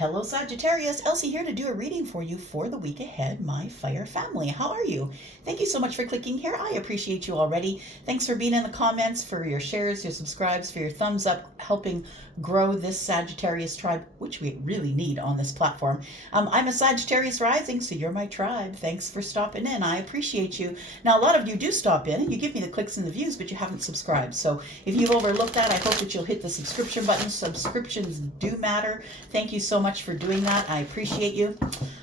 Hello Sagittarius, Elsie here to do a reading for you for the week ahead, my fire family. How are you? Thank you so much for clicking here. I appreciate you already. Thanks for being in the comments, for your shares, your subscribes, for your thumbs up, helping grow this Sagittarius tribe, which we really need on this platform. I'm a Sagittarius rising, so you're my tribe. Thanks for stopping in. I appreciate you. Now, a lot of you do stop in and you give me the clicks and the views, but you haven't subscribed. So if you've overlooked that, I hope that you'll hit the subscription button. Subscriptions do matter. Thank you so much for doing that. I appreciate you.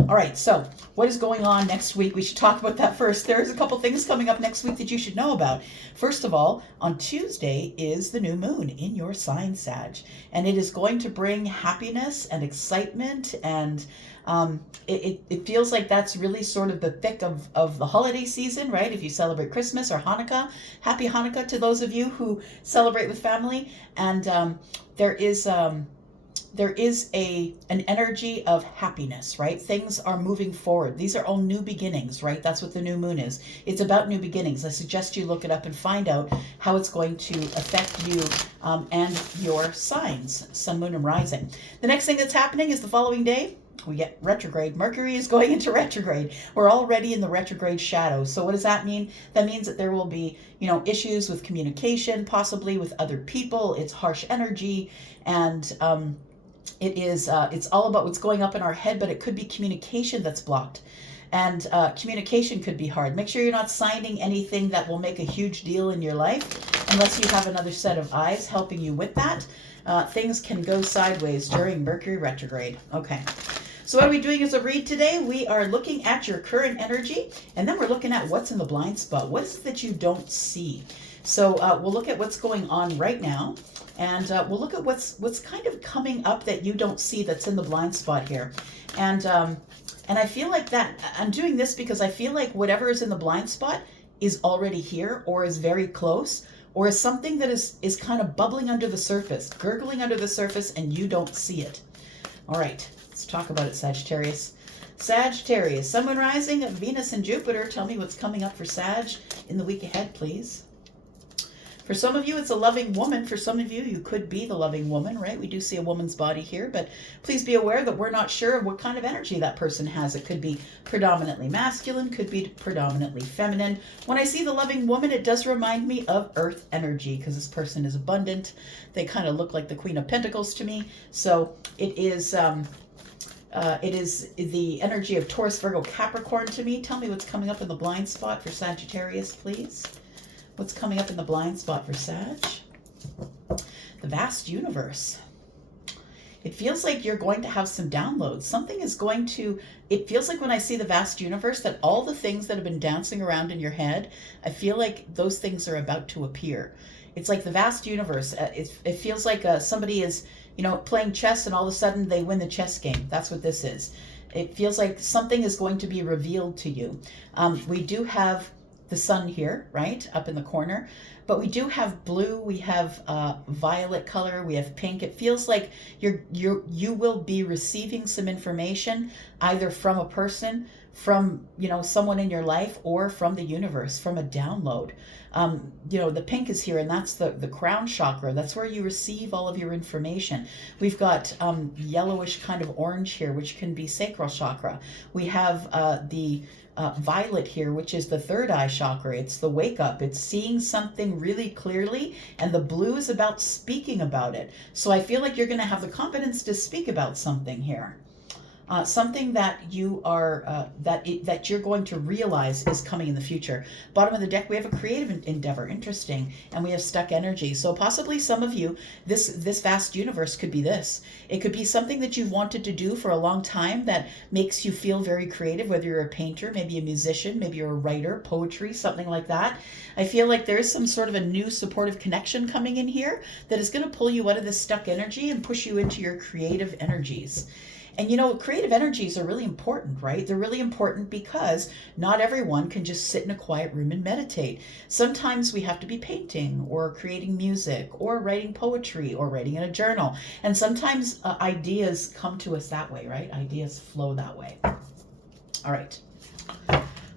All right, so what is going on next week? We should talk about that first. There's a couple things coming up next week that you should know about. First of all, on Tuesday is the new moon in your sign, Sag, and it is going to bring happiness and excitement, and it feels like that's really sort of the thick of the holiday season, right? If you celebrate Christmas or Hanukkah, happy Hanukkah to those of you who celebrate with family. And there is an energy of happiness, right? Things are moving forward. These are all new beginnings, right? That's what the new moon is. It's about new beginnings. I suggest you look it up and find out how it's going to affect you and your signs, sun, moon, and rising. The next thing that's happening is the following day, we get retrograde. Mercury is going into retrograde. We're already in the retrograde shadow. So what does that mean? That means that there will be, issues with communication, possibly with other people. It's harsh energy, and it's all about what's going up in our head, but it could be communication that's blocked. And communication could be hard. Make sure you're not signing anything that will make a huge deal in your life unless you have another set of eyes helping you with that. Things can go sideways during Mercury retrograde. Okay. So what are we doing as a read today? We are looking at your current energy, and then we're looking at what's in the blind spot. What is it that you don't see? So we'll look at what's going on right now, and we'll look at what's kind of coming up that you don't see that's in the blind spot here. And I feel like that I'm doing this because I feel like whatever is in the blind spot is already here, or is very close, or is something that is kind of bubbling under the surface, gurgling under the surface, and you don't see it. All right, let's talk about it, Sagittarius. Sagittarius, Sun, Moon, Rising, Venus, and Jupiter. Tell me what's coming up for Sag in the week ahead, please. For some of you, it's a loving woman. For some of you, you could be the loving woman, right? We do see a woman's body here, but please be aware that we're not sure of what kind of energy that person has. It could be predominantly masculine, could be predominantly feminine. When I see the loving woman, it does remind me of earth energy because this person is abundant. They kind of look like the Queen of Pentacles to me. So it is the energy of Taurus, Virgo, Capricorn to me. Tell me what's coming up in the blind spot for Sagittarius, please. What's coming up in the blind spot for Sag? The vast universe. It feels like you're going to have some downloads. Something is going to, it feels like when I see the vast universe that all the things that have been dancing around in your head, I feel like those things are about to appear. It's like the vast universe. It feels like somebody is, playing chess and all of a sudden they win the chess game. That's what this is. It feels like something is going to be revealed to you. We do have the sun here, right, up in the corner, but we do have blue, we have violet color, we have pink. It feels like you will be receiving some information either from a person, from someone in your life, or from the universe, from a download. The pink is here, and that's the crown chakra. That's where you receive all of your information. We've got yellowish kind of orange here, which can be sacral chakra. We have the violet here, which is the third eye chakra. It's the wake up. It's seeing something really clearly, and the blue is about speaking about it. So I feel like you're going to have the confidence to speak about something here. Something that you are that you're going to realize is coming in the future. Bottom of the deck, we have a creative endeavor, interesting, and we have stuck energy. So possibly some of you, this vast universe could be this. It could be something that you've wanted to do for a long time that makes you feel very creative, whether you're a painter, maybe a musician, maybe you're a writer, poetry, something like that. I feel like there's some sort of a new supportive connection coming in here that is going to pull you out of this stuck energy and push you into your creative energies. And creative energies are really important, right? They're really important because not everyone can just sit in a quiet room and meditate. Sometimes we have to be painting or creating music or writing poetry or writing in a journal. And sometimes ideas come to us that way, right? Ideas flow that way. All right,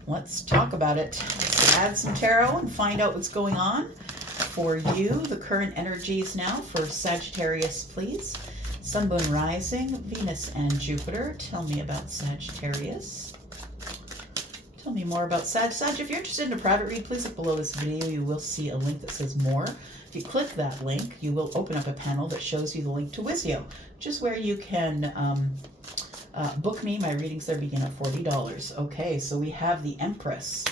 let's talk about it. Let's add some tarot and find out what's going on for you. The current energies now for Sagittarius, please. Sun, Moon, Rising, Venus, and Jupiter. Tell me about Sagittarius. Tell me more about Sag. Sag, if you're interested in a private read, please look below this video. You will see a link that says more. If you click that link, you will open up a panel that shows you the link to Wizio, which is where you can book me. My readings there begin at $40. Okay, so we have the Empress.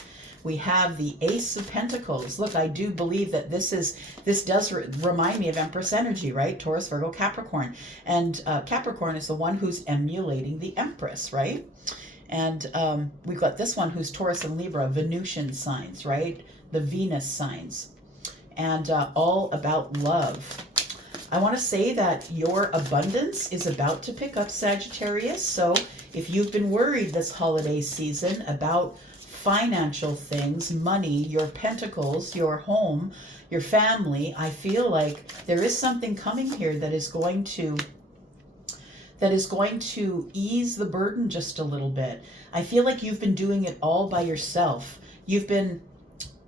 We have the Ace of Pentacles. Look, I do believe that this does remind me of Empress energy, right? Taurus, Virgo, Capricorn. And Capricorn is the one who's emulating the Empress, right? And we've got this one who's Taurus and Libra, Venusian signs, right? The Venus signs. And all about love. I want to say that your abundance is about to pick up, Sagittarius. So if you've been worried this holiday season about financial things, money, your pentacles, your home, your family, I feel like there is something coming here that is going to ease the burden just a little bit. I feel like you've been doing it all by yourself. You've been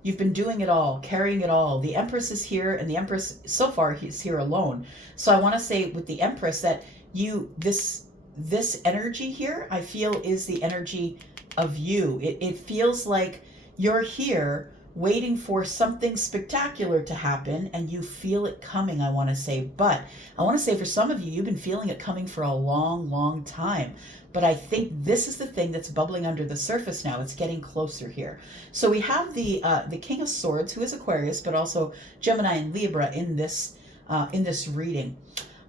doing it all, carrying it all. The Empress is here, and the Empress so far is here alone. So I want to say with the Empress that this energy here, I feel, is the energy of you. It feels like you're here waiting for something spectacular to happen, and you feel it coming, I want to say. But I want to say for some of you, you've been feeling it coming for a long, long time. But I think this is the thing that's bubbling under the surface now. It's getting closer here. So we have the King of Swords, who is Aquarius, but also Gemini and Libra in this reading.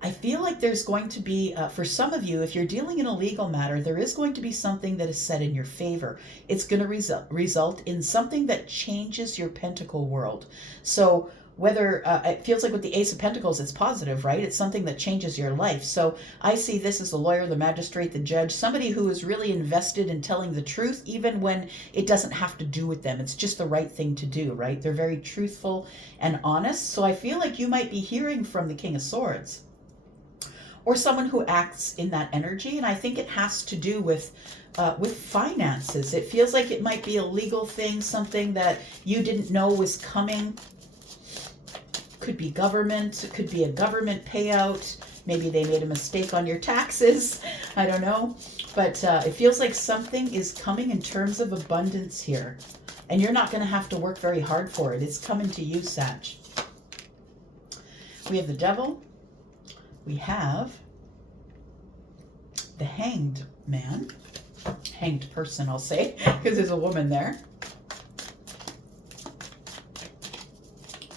I feel like there's going to be, for some of you, if you're dealing in a legal matter, there is going to be something that is set in your favor. It's going to result in something that changes your pentacle world. So whether it feels like with the Ace of Pentacles, it's positive, right? It's something that changes your life. So I see this as the lawyer, the magistrate, the judge, somebody who is really invested in telling the truth, even when it doesn't have to do with them. It's just the right thing to do, right? They're very truthful and honest. So I feel like you might be hearing from the King of Swords, or someone who acts in that energy. And I think it has to do with finances. It feels like it might be a legal thing, something that you didn't know was coming. Could be government, it could be a government payout. Maybe they made a mistake on your taxes. I don't know. But it feels like something is coming in terms of abundance here. And you're not going to have to work very hard for it. It's coming to you, Sag. We have the Devil. We have the Hanged Man, hanged person, I'll say, because there's a woman there.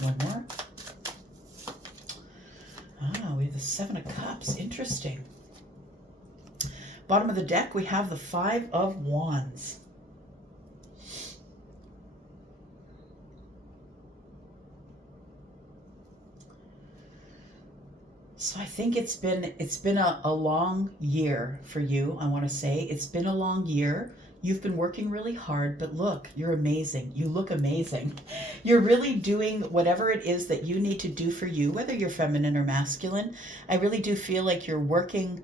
One more. We have the Seven of Cups. Interesting. Bottom of the deck, we have the Five of Wands. So I think it's been a long year for you, I want to say. It's been a long year. You've been working really hard, but look, you're amazing. You look amazing. You're really doing whatever it is that you need to do for you, whether you're feminine or masculine. I really do feel like you're working,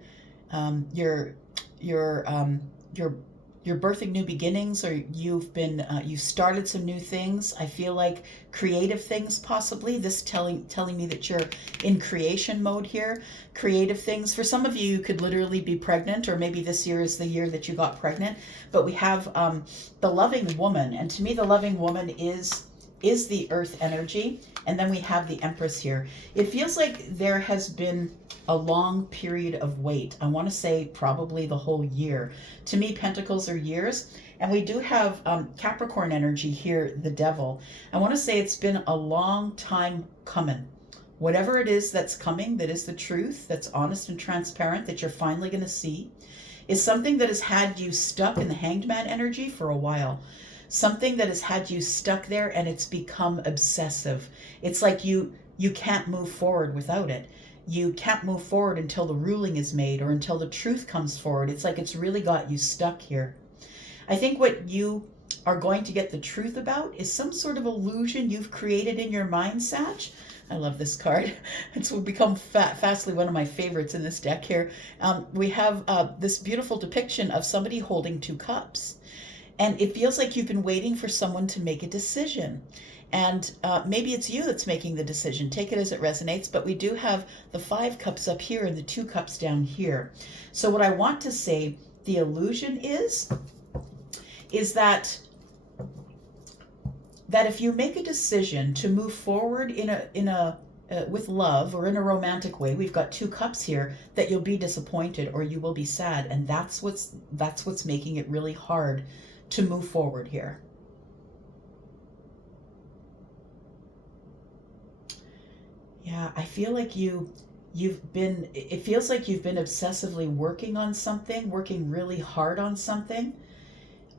you're birthing new beginnings, or you've started some new things. I feel like creative things, possibly. This telling me that you're in creation mode here. Creative things. For some of you, you could literally be pregnant, or maybe this year is the year that you got pregnant. But we have the loving woman, and to me, the loving woman is the earth energy. And then we have the Empress here. It feels like there has been a long period of wait. I want to say probably the whole year. To me, Pentacles are years. And we do have Capricorn energy here, the Devil. I want to say it's been a long time coming. Whatever it is that's coming, that is the truth, that's honest and transparent, that you're finally going to see, is something that has had you stuck in the Hanged Man energy for a while. Something that has had you stuck there, and it's become obsessive. It's like you can't move forward without it. You can't move forward until the ruling is made, or until the truth comes forward. It's like it's really got you stuck here. I think what you are going to get the truth about is some sort of illusion you've created in your mind, Sag. I love this card. It's become fastly one of my favorites in this deck here. We have this beautiful depiction of somebody holding two cups. And it feels like you've been waiting for someone to make a decision. And maybe it's you that's making the decision. Take it as it resonates. But we do have the 5 cups up here and the 2 cups down here. So what I want to say, the illusion is that if you make a decision to move forward with love or in a romantic way, we've got 2 cups here, that you'll be disappointed or you will be sad, and that's what's making it really hard to move forward here. Yeah, I feel like it feels like you've been obsessively working on something, working really hard on something,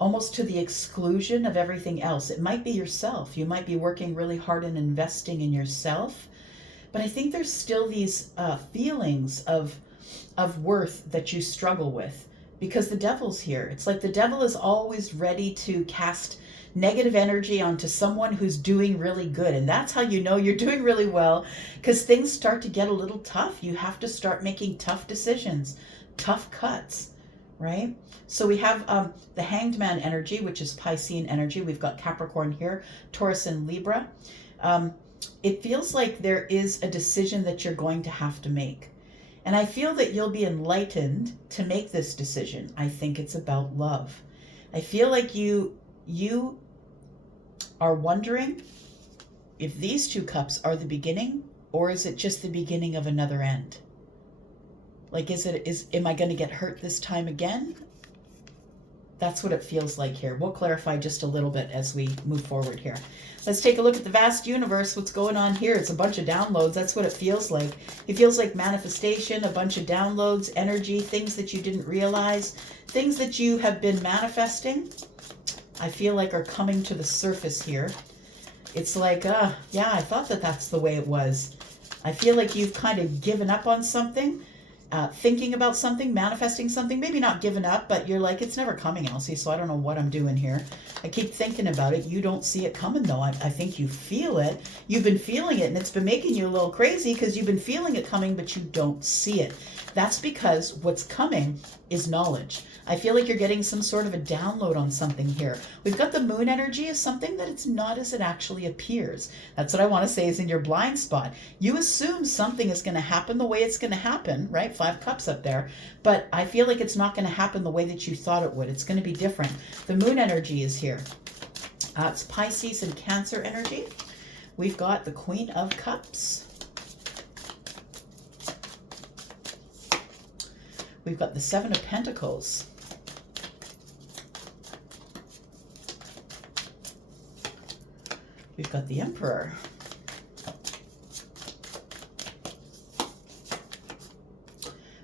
almost to the exclusion of everything else. It might be yourself. You might be working really hard and investing in yourself. But I think there's still these feelings of worth that you struggle with, because the devil's here. It's like the devil is always ready to cast negative energy onto someone who's doing really good. And that's how you know you're doing really well, because things start to get a little tough. You have to start making tough decisions, tough cuts, right? So we have the Hanged Man energy, which is Piscean energy. We've got Capricorn here, Taurus and Libra. It feels like there is a decision that you're going to have to make. And I feel that you'll be enlightened to make this decision. I think it's about love. I feel like you are wondering if these 2 cups are the beginning, or is it just the beginning of another end? Like, am I going to get hurt this time again? That's what it feels like here. We'll clarify just a little bit as we move forward here. Let's take a look at the vast universe. What's going on here? It's a bunch of downloads. That's what it feels like. It feels like manifestation, a bunch of downloads, energy, things that you didn't realize, things that you have been manifesting, I feel like are coming to the surface here. It's like, yeah, I thought that's the way it was. I feel like you've kind of given up on something. Thinking about something, manifesting something, maybe not given up, but you're like, it's never coming, Elsie, so I don't know what I'm doing here. I keep thinking about it. You don't see it coming, though. I think you feel it. You've been feeling it, and it's been making you a little crazy because you've been feeling it coming, but you don't see it. That's because what's coming is knowledge. I feel like you're getting some sort of a download on something here. We've got the moon energy as something that it's not as it actually appears. That's what I want to say is in your blind spot. You assume something is going to happen the way it's going to happen, right? 5 cups up there. But I feel like it's not going to happen the way that you thought it would. It's going to be different. The moon energy is here. It's Pisces and Cancer energy. We've got the Queen of Cups. We've got the 7 of Pentacles. We've got the Emperor.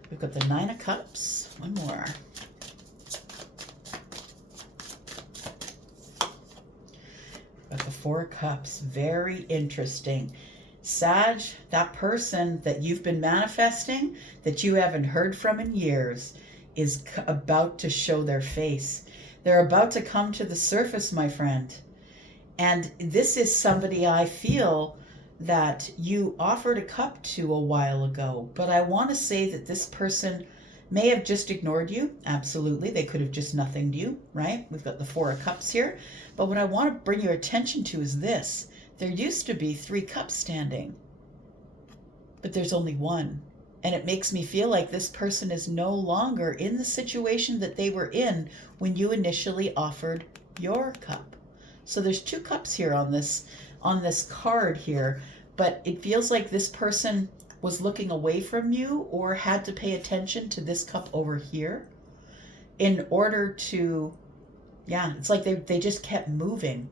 We've got the 9 of Cups. One more. We've got the 4 of Cups. Very interesting. Sag, that person that you've been manifesting, that you haven't heard from in years, is about to show their face. They're about to come to the surface, my friend. And this is somebody I feel that you offered a cup to a while ago. But I want to say that this person may have just ignored you. Absolutely. They could have just nothinged you, right? We've got the 4 of Cups here. But what I want to bring your attention to is this. There used to be 3 cups standing, but there's only 1. And it makes me feel like this person is no longer in the situation that they were in when you initially offered your cup. So there's 2 cups here on this card here, but it feels like this person was looking away from you or had to pay attention to this cup over here in order to, yeah, it's like they just kept moving.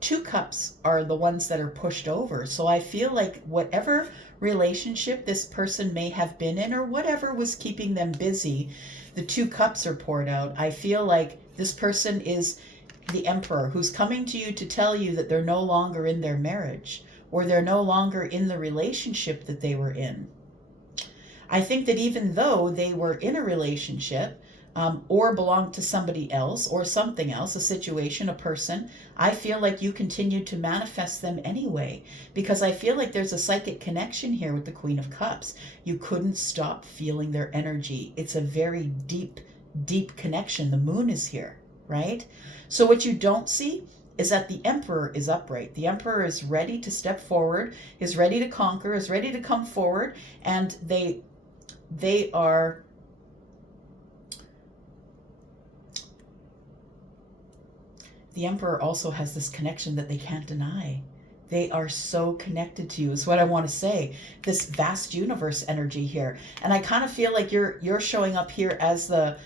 2 cups are the ones that are pushed over. So I feel like whatever relationship this person may have been in or whatever was keeping them busy, the 2 cups are poured out. I feel like this person is the Emperor who's coming to you to tell you that they're no longer in their marriage or they're no longer in the relationship that they were in. I think that even though they were in a relationship or belonged to somebody else or something else, a situation, a person, I feel like you continued to manifest them anyway, because I feel like there's a psychic connection here with the Queen of Cups. You couldn't stop feeling their energy. It's a very deep, deep connection. The moon is here, right? So what you don't see is that the Emperor is upright. The Emperor is ready to step forward, is ready to conquer, is ready to come forward, and they are... The Emperor also has this connection that they can't deny. They are so connected to you, is what I want to say. This vast universe energy here. And I kind of feel like you're showing up here as the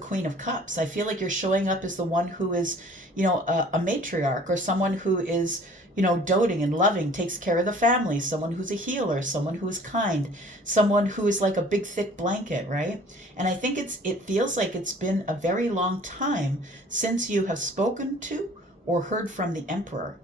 Queen of Cups. I feel like you're showing up as the one who is, you know, a matriarch, or someone who is, you know, doting and loving, takes care of the family, someone who's a healer, someone who is kind, someone who is like a big thick blanket, right? And I think it feels like it's been a very long time since you have spoken to or heard from the Emperor.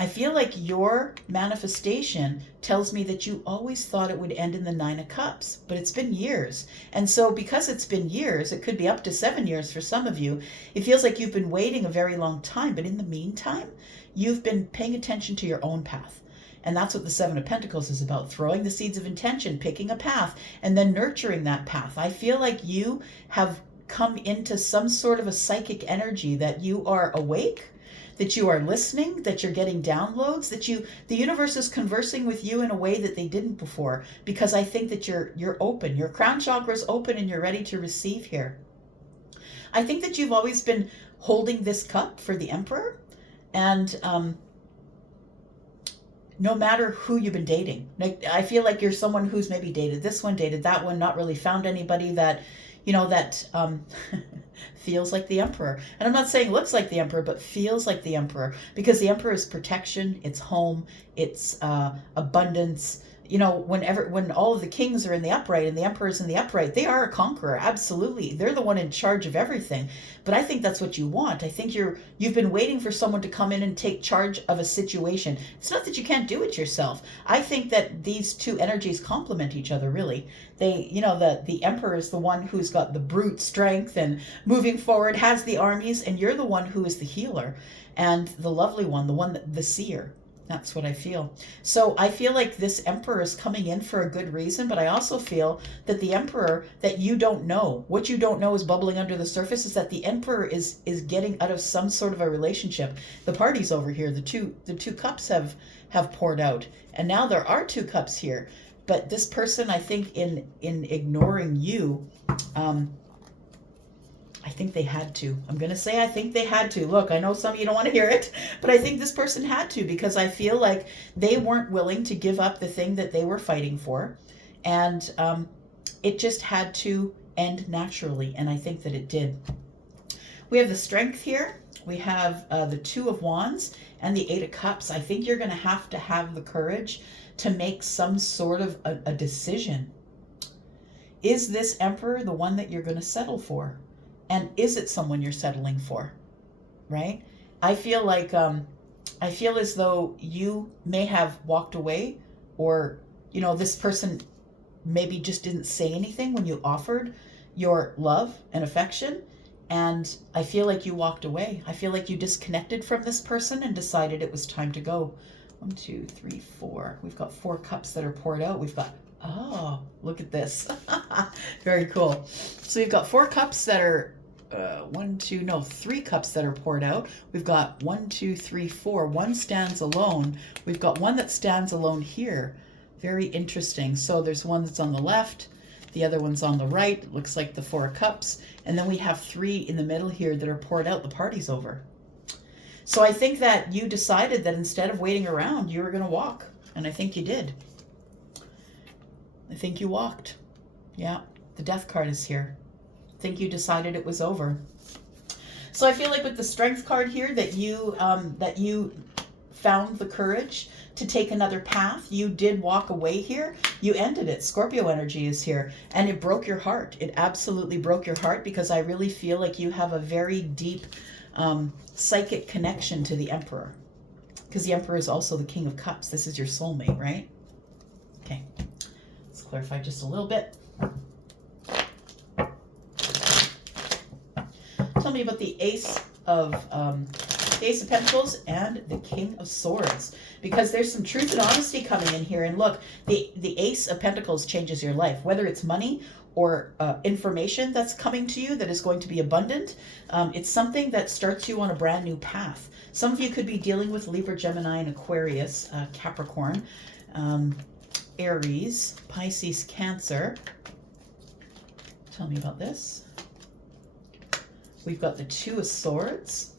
I feel like your manifestation tells me that you always thought it would end in the 9 of Cups, but it's been years. And so because it's been years, it could be up to 7 years for some of you, it feels like you've been waiting a very long time. But in the meantime, you've been paying attention to your own path. And that's what the 7 of Pentacles is about, throwing the seeds of intention, picking a path, and then nurturing that path. I feel like you have come into some sort of a psychic energy, that you are awake, that you are listening, that you're getting downloads, that the universe is conversing with you in a way that they didn't before, because I think that you're open. Your crown chakra is open and you're ready to receive here. I think that you've always been holding this cup for the Emperor, and no matter who you've been dating, like, I feel like you're someone who's maybe dated this one, dated that one, not really found anybody that, you know, that feels like the Emperor. And I'm not saying looks like the Emperor, but feels like the Emperor, because the Emperor is protection, it's home, it's abundance. You know, when all of the kings are in the upright and the Emperor is in the upright, they are a conqueror. Absolutely. They're the one in charge of everything. But I think that's what you want. I think you've been waiting for someone to come in and take charge of a situation. It's not that you can't do it yourself. I think that these two energies complement each other, really. They, you know, the Emperor is the one who's got the brute strength and moving forward, has the armies, and you're the one who is the healer and the lovely one, the seer. That's what I feel. So I feel like this Emperor is coming in for a good reason, but I also feel that the Emperor, that you don't know, what you don't know is bubbling under the surface, is that the Emperor is getting out of some sort of a relationship. The party's over here. The two cups have poured out, and now there are 2 cups here. But this person, I think, in ignoring you, I think they had to. I'm going to say I think they had to. Look, I know some of you don't want to hear it, but I think this person had to, because I feel like they weren't willing to give up the thing that they were fighting for. And it just had to end naturally, and I think that it did. We have the Strength here. We have the 2 of Wands and the 8 of Cups. I think you're going to have the courage to make some sort of a decision. Is this Emperor the one that you're going to settle for? And is it someone you're settling for, right? I feel like, I feel as though you may have walked away, or, you know, this person maybe just didn't say anything when you offered your love and affection. And I feel like you walked away. I feel like you disconnected from this person and decided it was time to go. 1, 2, 3, 4. We've got 4 cups that are poured out. We've got, oh, look at this. Very cool. So you've got 4 cups that are 3 cups that are poured out. We've got 1, 2, 3, 4. One stands alone. We've got one that stands alone here. Very interesting. So there's one that's on the left. The other one's on the right. It looks like the 4 of Cups. And then we have 3 in the middle here that are poured out. The party's over. So I think that you decided that instead of waiting around, you were going to walk. And I think you did. I think you walked. Yeah, the Death card is here. I think you decided it was over. So I feel like with the Strength card here that you found the courage to take another path. You did walk away here. You ended it. Scorpio energy is here. And it broke your heart. It absolutely broke your heart, because I really feel like you have a very deep psychic connection to the Emperor. Because the Emperor is also the King of Cups. This is your soulmate, right? Okay. Let's clarify just a little bit. Tell me about the Ace of the Ace of Pentacles, and the King of Swords. Because there's some truth and honesty coming in here. And look, the Ace of Pentacles changes your life. Whether it's money or information that's coming to you that is going to be abundant, it's something that starts you on a brand new path. Some of you could be dealing with Libra, Gemini, and Aquarius, Capricorn, Aries, Pisces, Cancer. Tell me about this. We've got the Two of Swords.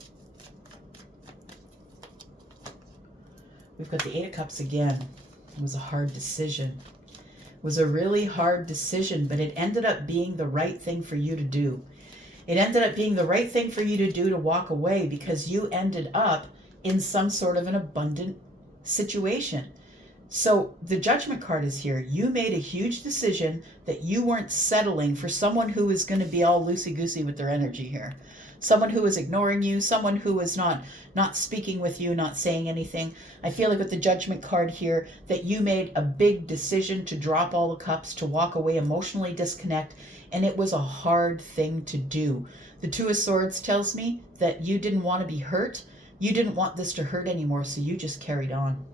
We've got the Eight of Cups again. It was a hard decision. It was a really hard decision, but it ended up being the right thing for you to do. It ended up being the right thing for you to do, to walk away, because you ended up in some sort of an abundant situation. So the Judgment card is here. You made a huge decision that you weren't settling for someone who is going to be all loosey-goosey with their energy here. Someone who is ignoring you, someone who is not speaking with you, not saying anything. I feel like with the Judgment card here that you made a big decision to drop all the cups, to walk away, emotionally disconnect, and it was a hard thing to do. The Two of Swords tells me that you didn't want to be hurt. You didn't want this to hurt anymore, so you just carried on.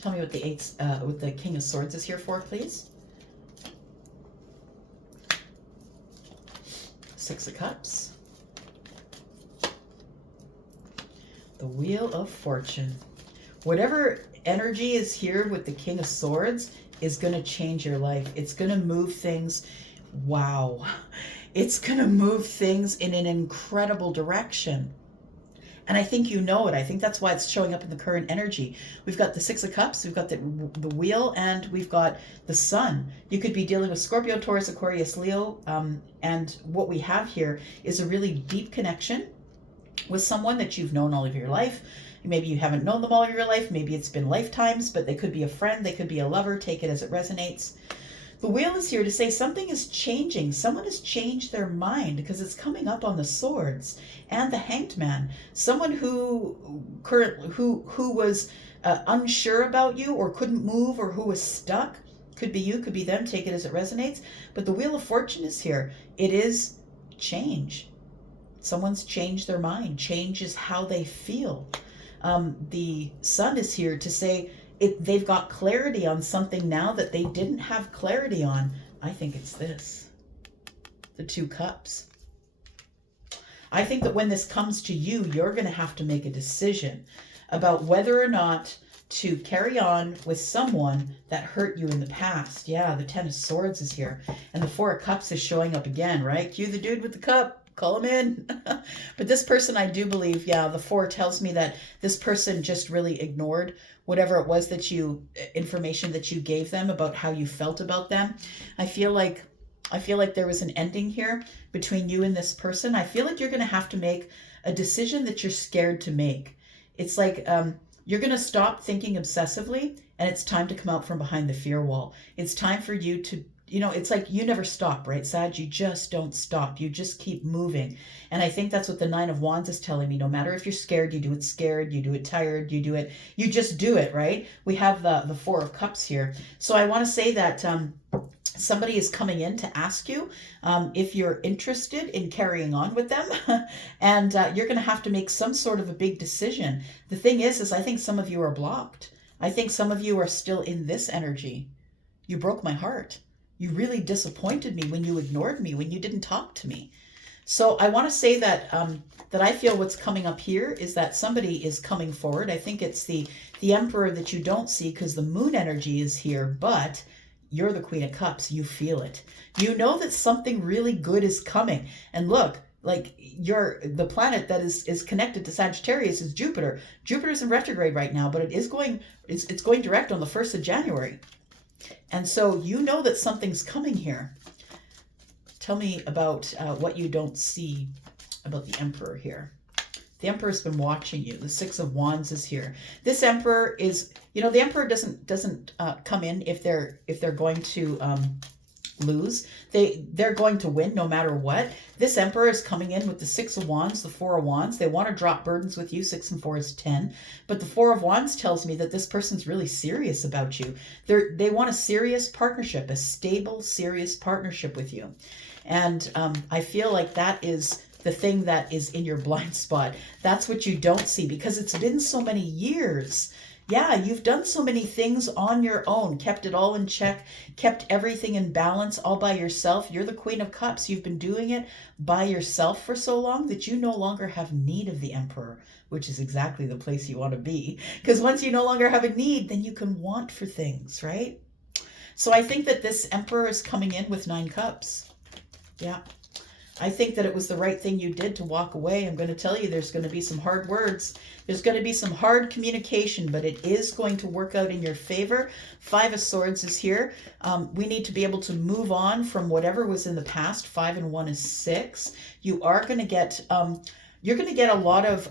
Tell me what the King of Swords is here for, please. Six of Cups. The Wheel of Fortune. Whatever energy is here with the King of Swords is going to change your life. It's going to move things. Wow. It's going to move things in an incredible direction. And I think you know it. I think that's why it's showing up in the current energy. We've got the Six of Cups, we've got the Wheel, and we've got the Sun. You could be dealing with Scorpio, Taurus, Aquarius, Leo. And what we have here is a really deep connection with someone that you've known all of your life. Maybe you haven't known them all of your life. Maybe it's been lifetimes, but they could be a friend. They could be a lover. Take it as it resonates. The Wheel is here to say something is changing. Someone has changed their mind, because it's coming up on the Swords and the Hanged Man. Someone who was unsure about you, or couldn't move, or who was stuck. Could be you, could be them. Take it as it resonates. But the Wheel of Fortune is here. It is change. Someone's changed their mind. Change is how they feel. The Sun is here to say they've got clarity on something now that they didn't have clarity on. I think it's this. The Two Cups. I think that when this comes to you, you're going to have to make a decision about whether or not to carry on with someone that hurt you in the past. Yeah, the Ten of Swords is here. And the Four of Cups is showing up again, right? Cue the dude with the cup. Call him in. But this person, I do believe, yeah, the Four tells me that this person just really ignored whatever it was that information that you gave them about how you felt about them. I feel like there was an ending here between you and this person. I feel like you're going to have to make a decision that you're scared to make. It's like you're going to stop thinking obsessively, and it's time to come out from behind the fear wall. It's time for you to, it's like you never stop, right, Sag? You just don't stop. You just keep moving. And I think that's what the Nine of Wands is telling me. No matter if you're scared, you do it scared, you do it tired, you just do it, right? We have the Four of Cups here. So I want to say that somebody is coming in to ask you if you're interested in carrying on with them. And you're going to have to make some sort of a big decision. The thing is I think some of you are blocked. I think some of you are still in this energy. You broke my heart. You really disappointed me when you ignored me, when you didn't talk to me. So I want to say that that I feel what's coming up here is that somebody is coming forward. I think it's the Emperor that you don't see, because the Moon energy is here, but you're the Queen of Cups. You feel it. You know that something really good is coming. And look, like the planet that is connected to Sagittarius is Jupiter. Jupiter's in retrograde right now, but it's going direct on the 1st of January. And so you know that something's coming here. Tell me about what you don't see about the Emperor here. The Emperor's been watching you. The Six of Wands is here. This Emperor is, the Emperor doesn't come in if they're going to lose. They're going to win no matter what. This Emperor is coming in with the Six of Wands, the Four of Wands. They want to drop burdens with you. 6 and 4 is 10. But the Four of Wands tells me that this person's really serious about you. They want a serious partnership, a stable, serious partnership with you. And I feel like that is the thing that is in your blind spot. That's what you don't see because it's been so many years. Yeah, you've done so many things on your own, kept it all in check, kept everything in balance all by yourself. You're the Queen of Cups. You've been doing it by yourself for so long that you no longer have need of the Emperor, which is exactly the place you want to be. Because once you no longer have a need, then you can want for things, right? So I think that this Emperor is coming in with 9 cups. Yeah. I think that it was the right thing you did to walk away. I'm going to tell you there's going to be some hard words. There's going to be some hard communication, but it is going to work out in your favor. 5 of Swords is here. We need to be able to move on from whatever was in the past. 5 and 1 is 6. You are going to get... you're going to get a lot of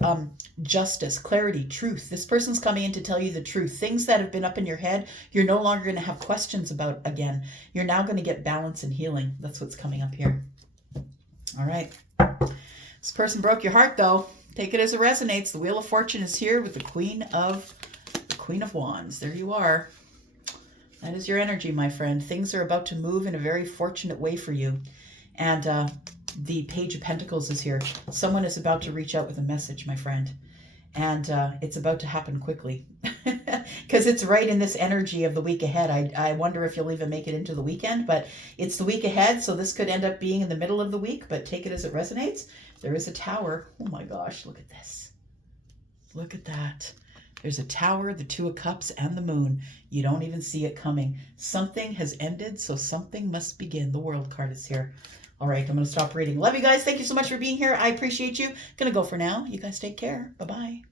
justice, clarity, truth. This person's coming in to tell you the truth. Things that have been up in your head, you're no longer going to have questions about again. You're now going to get balance and healing. That's what's coming up here. All right. This person broke your heart, though. Take it as it resonates. The Wheel of Fortune is here with the Queen of Wands. There you are. That is your energy, my friend. Things are about to move in a very fortunate way for you. And the Page of Pentacles is here. Someone is about to reach out with a message, my friend. And it's about to happen quickly. Because it's right in this energy of the week ahead. I wonder if you'll even make it into the weekend. But it's the week ahead, so this could end up being in the middle of the week. But take it as it resonates. There is a tower. Oh my gosh, look at this. Look at that. There's a tower, the 2 of Cups, and the moon. You don't even see it coming. Something has ended, so something must begin. The World card is here. All right, I'm going to stop reading. Love you guys. Thank you so much for being here. I appreciate you. Going to go for now. You guys take care. Bye-bye.